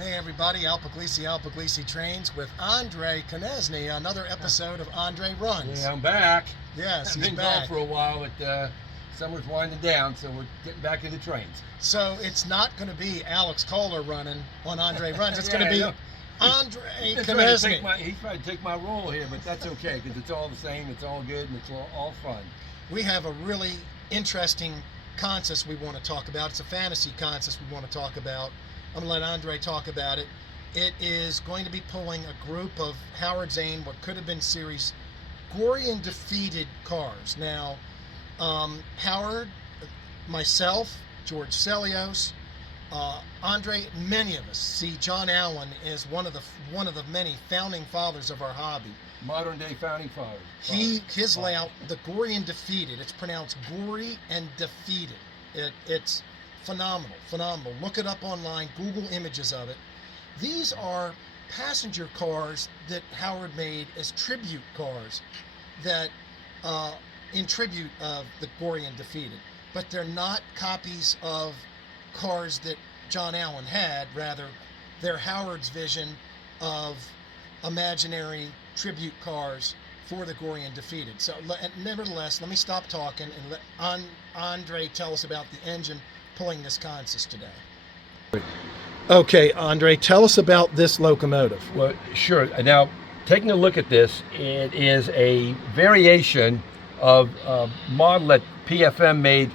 Hey everybody, Al Puglisi Trains with Andre Konechny, another episode of Andre Runs. Yeah, I'm back. Yes, he's been back. gone for a while, but summer's winding down, so we're getting back to the trains. So it's not going to be Alex Kohler running on Andre Runs. It's going to be Andre Konechny. He's trying to take my role here, but that's okay because it's all the same, it's all good, and it's all fun. We have a really interesting contest we want to talk about. It's a fantasy contest we want to talk about. I'm going to let Andre talk about it. It is going to be pulling a group of Howard Zane, what could have been series Gorre and Daphetid cars. Now, Howard, myself, George Celios, Andre, many of us see John Allen as one of the many founding fathers of our hobby. Modern day founding fathers. His layout, the Gorre and Daphetid. It's pronounced Gorre and Daphetid. It's phenomenal. Look it up online, Google images of it. These are passenger cars that Howard made as tribute cars that in tribute of the Gorre and Daphetid. But they're not copies of cars that John Allen had. Rather, they're Howard's vision of imaginary tribute cars for the Gorre and Daphetid. So nevertheless, let me stop talking and let Andre tell us about the engine pulling this contest today. Okay, Andre, tell us about this locomotive. Well, sure. Now, taking a look at this, it is a variation of a model that PFM made,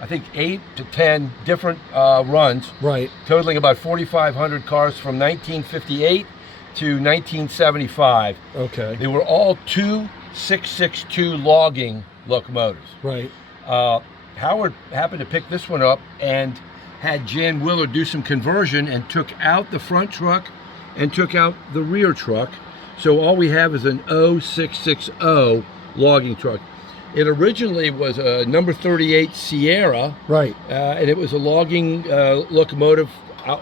I think 8 to 10 different runs, right, totaling about 4,500 cars from 1958 to 1975. Okay. They were all 2662 logging locomotives. Right. Howard happened to pick this one up and had Jan Willer do some conversion and took out the front truck and took out the rear truck. So all we have is an 0660 logging truck. It originally was a number 38 Sierra. Right. And it was a logging locomotive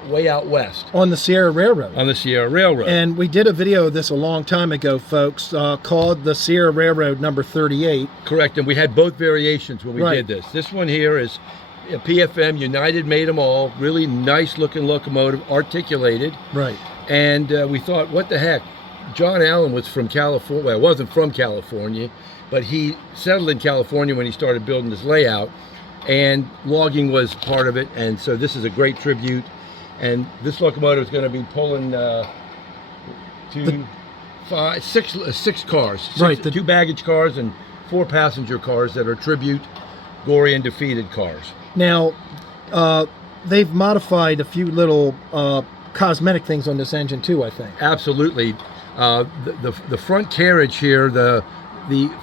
way out west. On the Sierra Railroad. On the Sierra Railroad. And we did a video of this a long time ago, folks, called the Sierra Railroad number 38. Correct, and we had both variations when we Right. did this. This one here is PFM, United made them all, really nice looking locomotive, articulated. Right. And we thought, what the heck? John Allen was from California, well, wasn't from California, but he settled in California when he started building this layout, and logging was part of it, and so this is a great tribute. And this locomotive is going to be pulling six cars, right, two baggage cars and 4 passenger cars that are tribute Gorre and Daphetid cars. Now, they've modified a few little cosmetic things on this engine too, I think. Absolutely. The front carriage here, the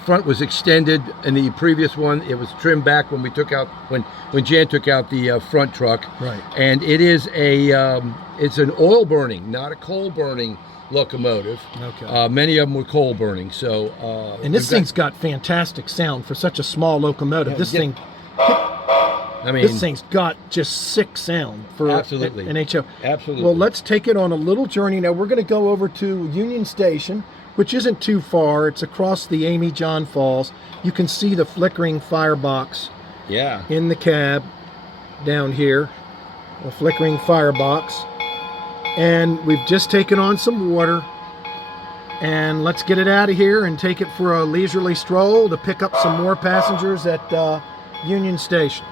front was extended in the previous one. It was trimmed back when we took out when Jan took out the front truck. Right. And it is it's an oil burning, not a coal burning locomotive. Okay. Many of them were coal burning. So. And this thing's got fantastic sound for such a small locomotive. This thing's got just sick sound for absolutely an HO. Absolutely. Well, let's take it on a little journey now. We're going to go over to Union Station, which isn't too far. It's across the Amy John Falls. You can see the flickering firebox in the cab down here, a flickering firebox. And we've just taken on some water. And let's get it out of here and take it for a leisurely stroll to pick up some more passengers at Union Station.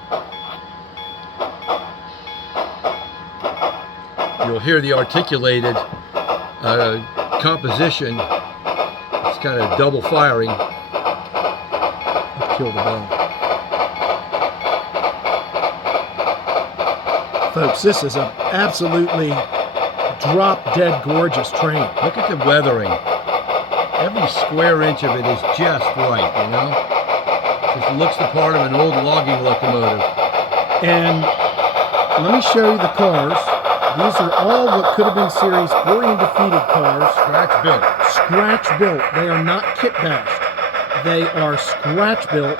You'll hear the articulated composition. It's kind of double firing. Kill the bell. Folks, this is an absolutely drop-dead gorgeous train. Look at the weathering. Every square inch of it is just right, you know? Just looks the part of an old logging locomotive. And let me show you the cars. These are all what could have been series Gorre and Daphetid cars. Scratch built. Scratch built. They are not kit bashed. They are scratch built,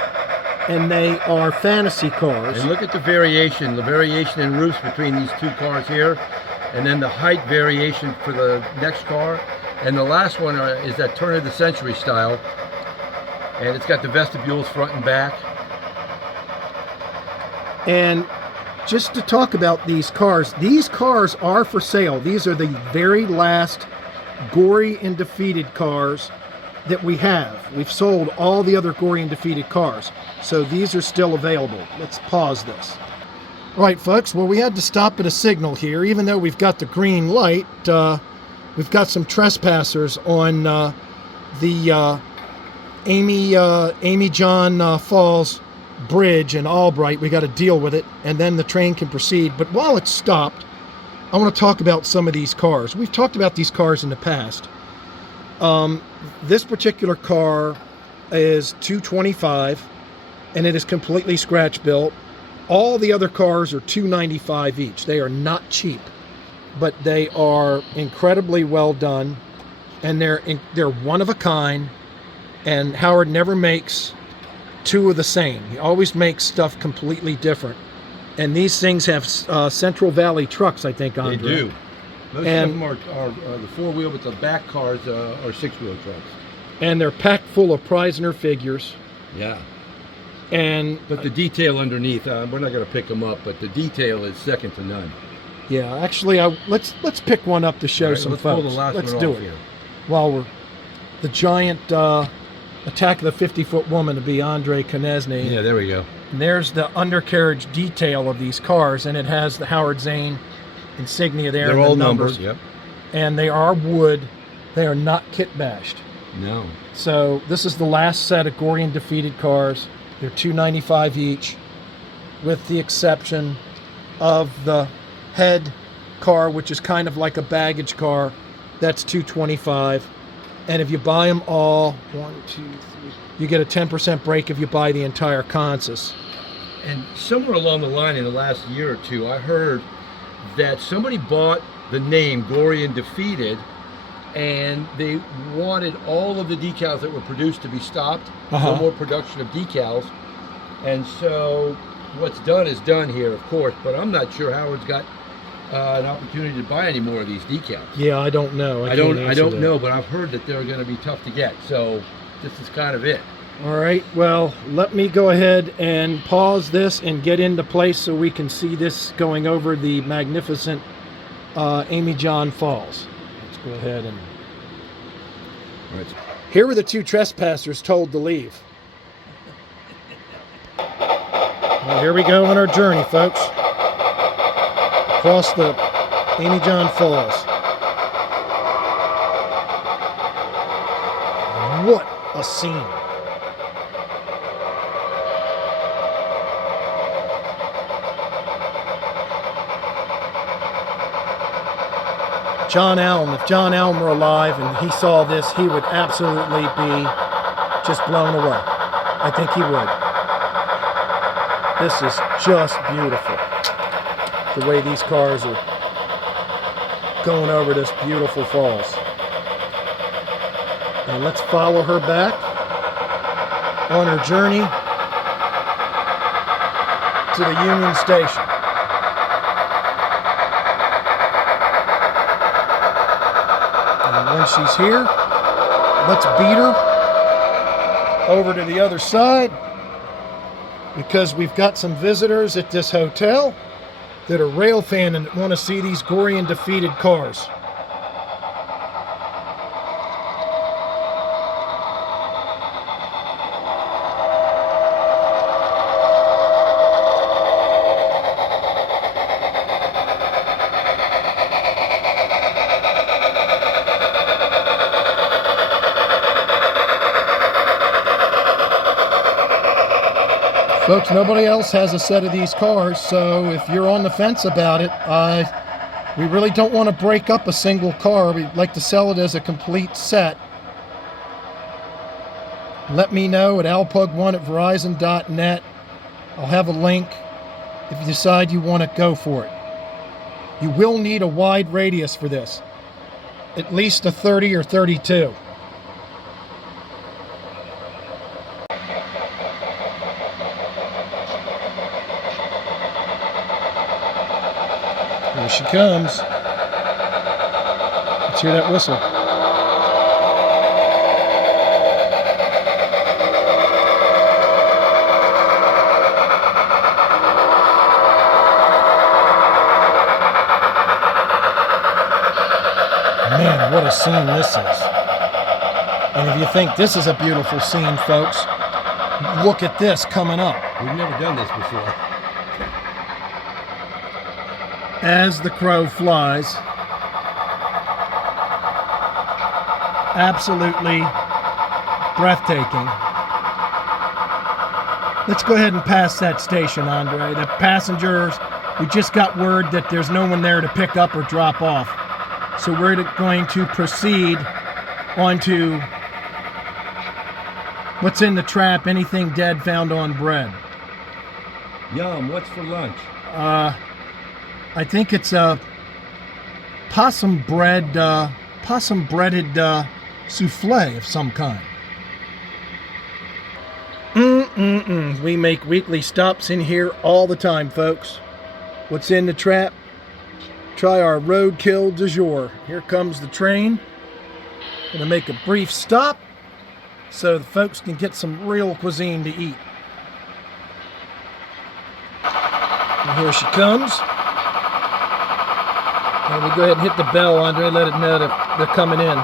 and they are fantasy cars. And look at the variation in roofs between these two cars here, and then the height variation for the next car. And the last one is that turn of the century style, and it's got the vestibules front and back. And just to talk about these cars are for sale. These are the very last Gorre and Daphetid cars that we have. We've sold all the other Gorre and Daphetid cars, so these are still available. Let's pause this. All right, folks, well, we had to stop at a signal here. Even though we've got the green light, we've got some trespassers on the Amy John Falls Bridge in Albright. We got to deal with it, and then the train can proceed. But while it's stopped, I want to talk about some of these cars. We've talked about these cars in the past. This particular car is $225, and it is completely scratch built. All the other cars are $295 each. They are not cheap, but they are incredibly well done, and they're one of a kind. And Howard never makes two of the same. He always makes stuff completely different. And these things have Central Valley trucks, I think, Andre. They do. Most of them are the four-wheel, but the back cars are six-wheel trucks. And they're packed full of Preisner figures. Yeah. But the detail underneath, we're not going to pick them up, but the detail is second to none. Yeah, actually, let's pick one up to show some let's folks. Pull the last let's one do off it here. while we're the giant Attack of the 50-Foot Woman to be Andre Konechny. Yeah, there we go. And there's the undercarriage detail of these cars, and it has the Howard Zane insignia there. They're all numbers. Yep. And they are wood. They are not kit bashed. No. So this is the last set of Gorre and Daphetid cars. They're $295 each, with the exception of the head car, which is kind of like a baggage car. That's $225. And if you buy them all, 1, 2, 3, you get a 10% break if you buy the entire Consus. And somewhere along the line in the last year or two, I heard that somebody bought the name Gorre and Daphetid, and they wanted all of the decals that were produced to be stopped. No more production of decals. And so what's done is done here, of course, but I'm not sure Howard's got an opportunity to buy any more of these decals. Yeah, I don't know. I don't know, but I've heard that they're going to be tough to get. So this is kind of it. All right, well, let me go ahead and pause this and get into place so we can see this going over the magnificent Amy John Falls. Let's go ahead and... All right. Here were the two trespassers told to leave. Well, here we go on our journey, folks. Across the Amy John Falls. What a scene. John Allen, if John Allen were alive and he saw this, he would absolutely be just blown away. I think he would. This is just beautiful. The way these cars are going over this beautiful falls. And let's follow her back on her journey to the Union Station. And when she's here, let's beat her over to the other side, because we've got some visitors at this hotel that are rail fan and want to see these Gorre and Daphetid cars. Folks, nobody else has a set of these cars, so if you're on the fence about it, we really don't want to break up a single car. We'd like to sell it as a complete set. Let me know at alpug1@verizon.net. I'll have a link if you decide you want to go for it. You will need a wide radius for this, at least a 30 or 32. Here she comes. Let's hear that whistle. Man, what a scene this is. And if you think this is a beautiful scene, folks, look at this coming up. We've never done this before. As the crow flies, absolutely breathtaking. Let's go ahead and pass that station, Andre. The passengers, we just got word that there's no one there to pick up or drop off. So we're going to proceed on to what's in the trap, anything dead found on bread. Yum, what's for lunch? I think it's a possum breaded souffle of some kind. We make weekly stops in here all the time, folks. What's in the trap? Try our roadkill du jour. Here comes the train. Gonna make a brief stop so the folks can get some real cuisine to eat. And here she comes. And we go ahead and hit the bell, Andre, let it know that they're coming in.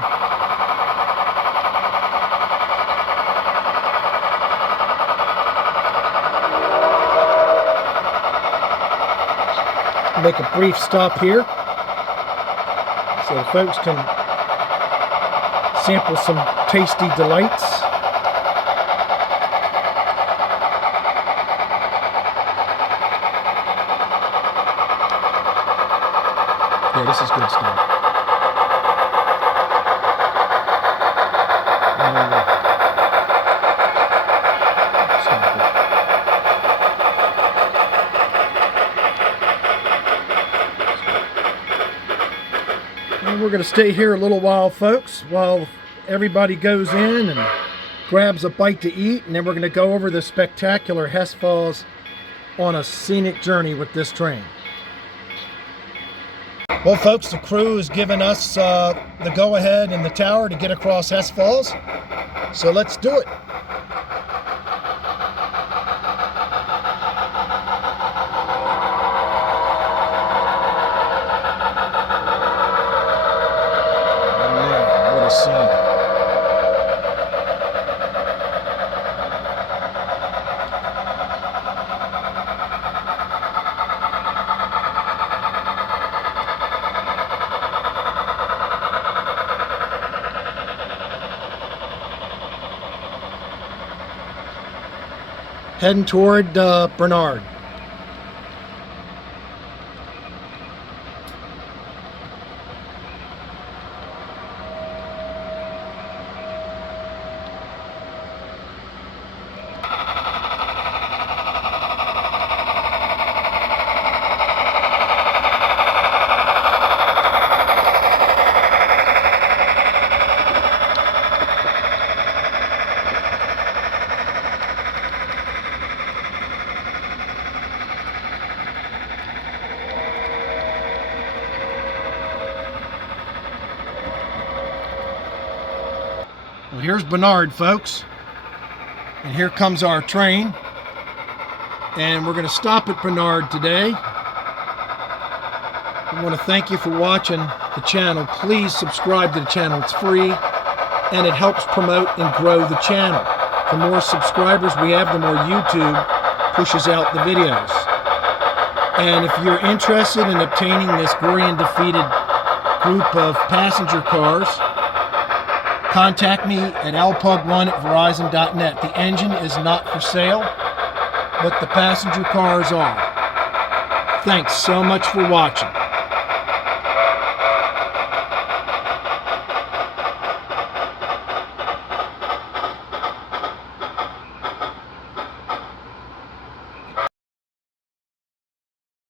Make a brief stop here so the folks can sample some tasty delights. Yeah, this is good stuff. And we're going to stay here a little while, folks, while everybody goes in and grabs a bite to eat, and then we're going to go over the spectacular Hess Falls on a scenic journey with this train. Well, folks, the crew has given us the go-ahead in the tower to get across Hess Falls, so let's do it. Man, what a scene. Heading toward Bernard. Well, here's Bernard, folks, and here comes our train, and we're going to stop at Bernard today. I want to thank you for watching the channel. Please subscribe to the channel. It's free, and it helps promote and grow the channel. The more subscribers we have, the more YouTube pushes out the videos. And if you're interested in obtaining this Gorre and Daphetid group of passenger cars, contact me at lpug1@verizon.net. The engine is not for sale, but the passenger cars are. Thanks so much for watching.